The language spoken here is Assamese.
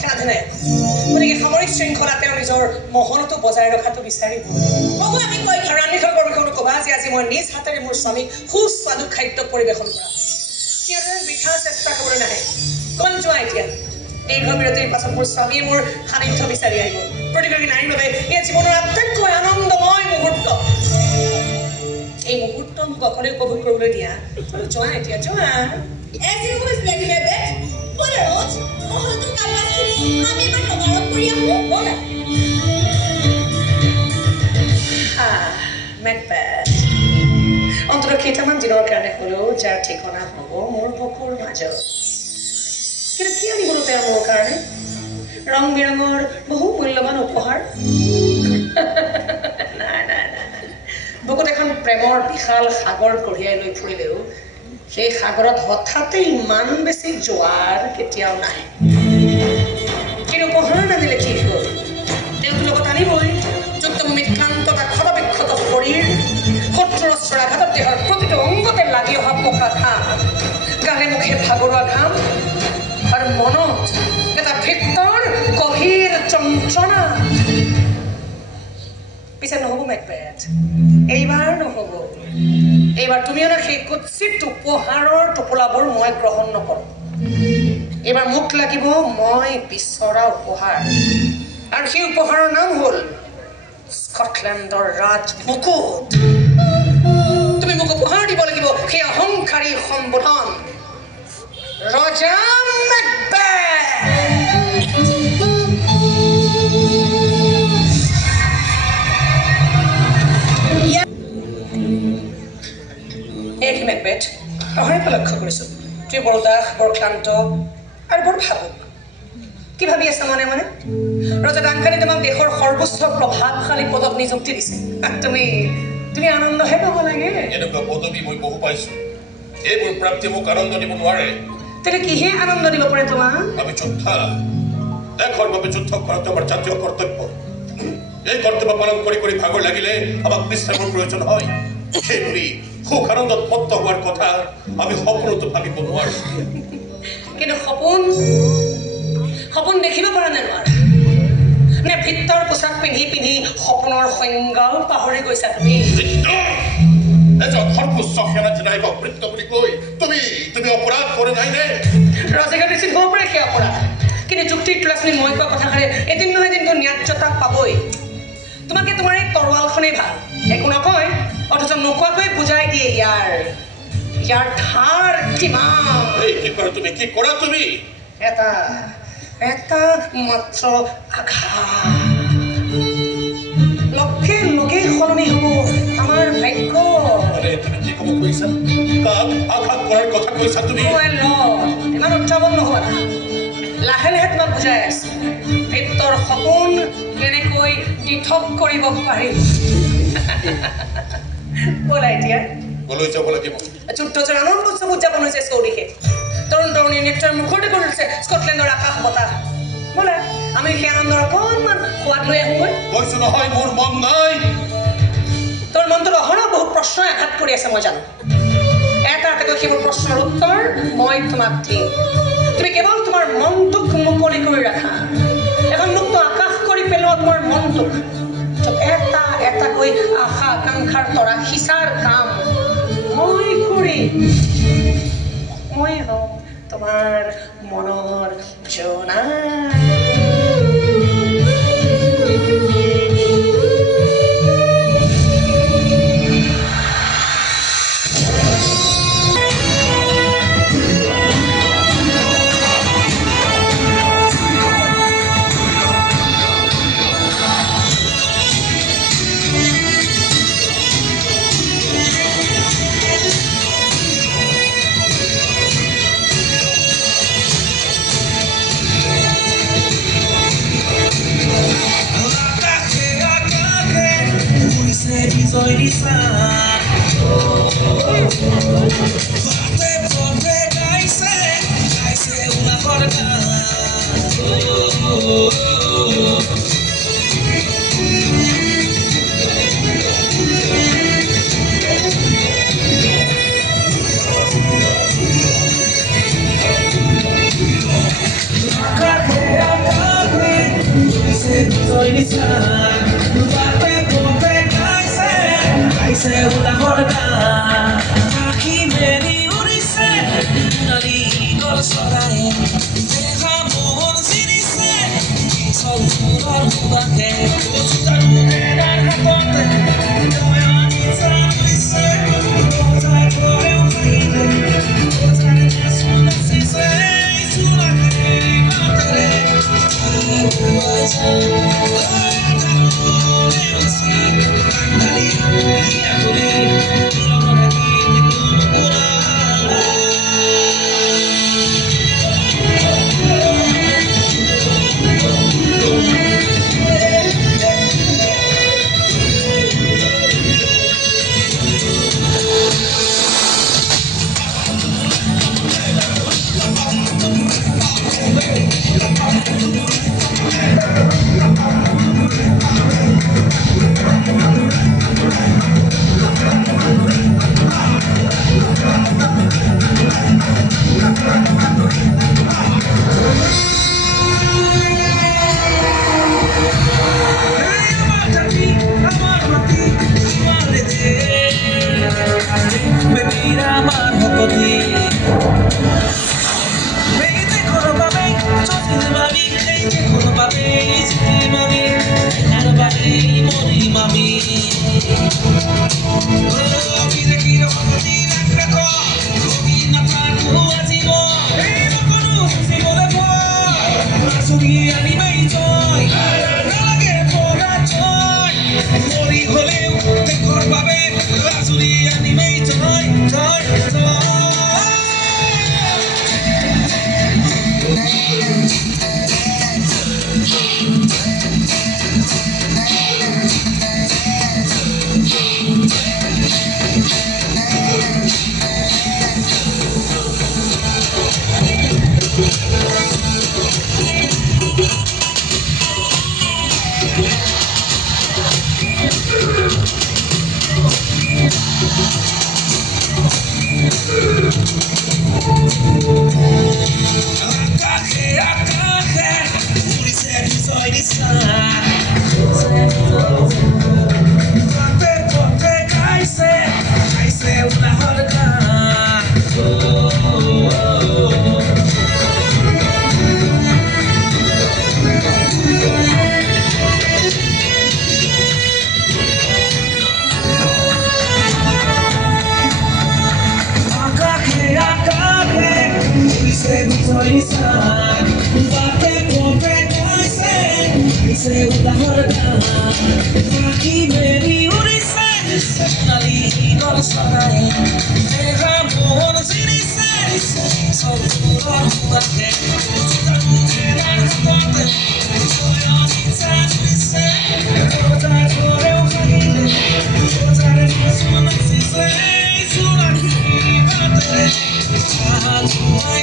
সেনাধিনায়ক গতিকে সামৰিক শৃংখলা তেওঁ নিজৰ মহলতো বজাই ৰখাটো বিচাৰিব হ'ব আমি কৈ ৰাণীঘৰ পৰিৱেশনটো ক'বা যে আজি মই নিজ হাতেৰে মোৰ স্বামীক সুস্বাদু খাদ্য পৰিৱেশন কৰা সিহঁতে বিঠা চেষ্টা কৰিবলৈ নাহে কল যোৱা এতিয়া দীৰ্ঘ বিৰতিৰ পাছত মোৰ স্বামীয়ে মোৰ সান্নিধ্য বিচাৰি আহিব প্ৰতিগৰাকী নাৰীৰ বাবে এয়া জীৱনৰ আটাইতকৈ আনন্দময় মুহূৰ্ত এই মুহূৰ্ত মোক অকলে উপভোগ কৰিবলৈ দিয়া যোৱা এতিয়া যোৱা As you was ready my bed, what else? Oh, to Kalashuri, আমি এবার নগরত করি আমু বলা Macbeth অন্তত কেইটামান দিনৰ কাৰণে হ'লেও যাৰ ঠিকনা হ'ব মোৰ বুকুৰ মাজত কিন্তু কি আনিবলৈ তেওঁ মোৰ কাৰণে ৰং বিৰঙৰ বহু মূল্যৱান উপহাৰ নাই নাই নাই বুকুত এখন প্ৰেমৰ বিশাল সাগৰ কঢ়িয়াই লৈ ফুৰিলেও সেই সাগৰত হঠাতে ইমান বেছি জোৱাৰ কেতিয়াও নাহে কিন্তু উপহাৰ নানিলে কি হ'ল তেওঁক লগত আনিবই যুদ্ধভূমিত ক্লান্ত বা ক্ষতবিক্ষত শৰীৰ শত্ৰুৰ চৰাঘাতত দেহৰ প্ৰতিটো অংগতে লাগি অহা পকা ঘাম গালে মুখে ভাগৰুৱা ঘাম আৰু মনত এটা ভিতৰ গভীৰ যন্ত্ৰণা পিছে নহ'ব মেকবেথ এইবাৰ নহ'ব এইবাৰ তুমি অনা সেই কুৎসিত উপহাৰৰ টোপোলাবোৰ মই গ্ৰহণ নকৰোঁ এইবাৰ মোক লাগিব মই বিচৰা উপহাৰ আৰু সেই উপহাৰৰ নাম হ'ল স্কটলেণ্ডৰ ৰাজ মুকুট তুমি মোক উপহাৰ দিব লাগিব সেই অহংকাৰী সম্বোধন ৰজা মেকবেথ মেকবেথ অহৰে লক্ষ্য কৰিছোঁ তুমি বৰ উদাস বৰ ক্লান্ত আৰু বৰ ভাবুক কি ভাবি আছা মনে মনে ৰজা ডাংকানে তোমাক দেশৰ সৰ্বোচ্চ প্ৰভাৱশালী পদত নিযুক্তি দিছে তুমি আনন্দহে পাব লাগে এনেকুৱা পদবী মই বহু পাইছোঁ এইবোৰ প্ৰাপ্তি মোক আনন্দ দিব নোৱাৰে তেতিয়া কিহে আনন্দ দিব পাৰে তোমাক আমি যোদ্ধা দেশৰ বাবে যুদ্ধ কৰাটো আমাৰ জাতীয় কৰ্তব্য এই কৰ্তব্য পালন কৰি কৰি ভাগৰ লাগিলে আমাক বিশ্ৰামৰ প্ৰয়োজন হয় সেইবুলি সুখ আনন্দত মত্ত হোৱাৰ কথা আমি সপোনতো ভাবিব নোৱাৰো কিন্তু সপোন দেখিব পৰা নোৱাৰা নে ভিতৰ পোছাক পিন্ধি পিন্ধি সপোনৰ সংজ্ঞাও পাহৰি গৈছা তুমি এজন সৰ্বোচ্চ সেনাধিনায়কক মৃত্যু বুলি কৈ তুমি অপৰাধ কৰে নাই নে ৰজাকে নিশ্চিত হ'ব পাৰে সেই অপৰাধ কিন্তু যুক্তিৰ তুলাচনী মই কোৱা কথাষাৰে এদিন নহয় এদিনটো ন্যায্যতা পাবই তোমাকে তোমাৰ এই তৰোৱালখনেই ভাল একো নকয় অথচ নোকোৱাকৈ বুজাই দিয়ে ইয়াৰ ধাৰ কিমান কি কৰা তুমি এটা মাত্ৰ আঘাত লগে লগে সলনি হ'ব আমাৰ ভাগ্য তুমি কি ক'ব কৈছা কাক আঘাত কৰাৰ কথা কৈছা তুমি ইমান উত্থাপন নহ'বা লাহে লাহে তোমাক বুজাই আছো ভিতৰ সপোন কেনেকৈ পৃথক কৰিব পাৰি ব'লা এতিয়া বলৈ যাব লাগিব যুদ্ধৰ আনন্দ উৎসৱ উদযাপন হৈছে চৌদিশে তৰুণ তৰুণীৰ নৃত্যৰ মুখতে কৰিছে স্কটলেণ্ডৰ আকাশ বতাহ ব'লা আমি সেই আনন্দৰ অকণমান সোৱাদ লৈ আহোঁগৈ কৈছো নহয় মোৰ মন নাই তোৰ মনটোত অহৰহ বহুত প্ৰশ্নই আঘাত কৰি আছে মই জানো এটা এটাকৈ সেইবোৰ প্ৰশ্নৰ উত্তৰ মই তোমাক দিম তুমি কেৱল তোমাৰ মনটোক মুকলি কৰি ৰাখা এখন মুক্ত আকাশ কৰি পেলোৱা তোমাৰ মনটোক এটা এটাকৈ আশা আকাংক্ষাৰ তৰা সিঁচাৰ কাম মই কৰিম মই হওঁ তোমাৰ মনৰ জোনাক Why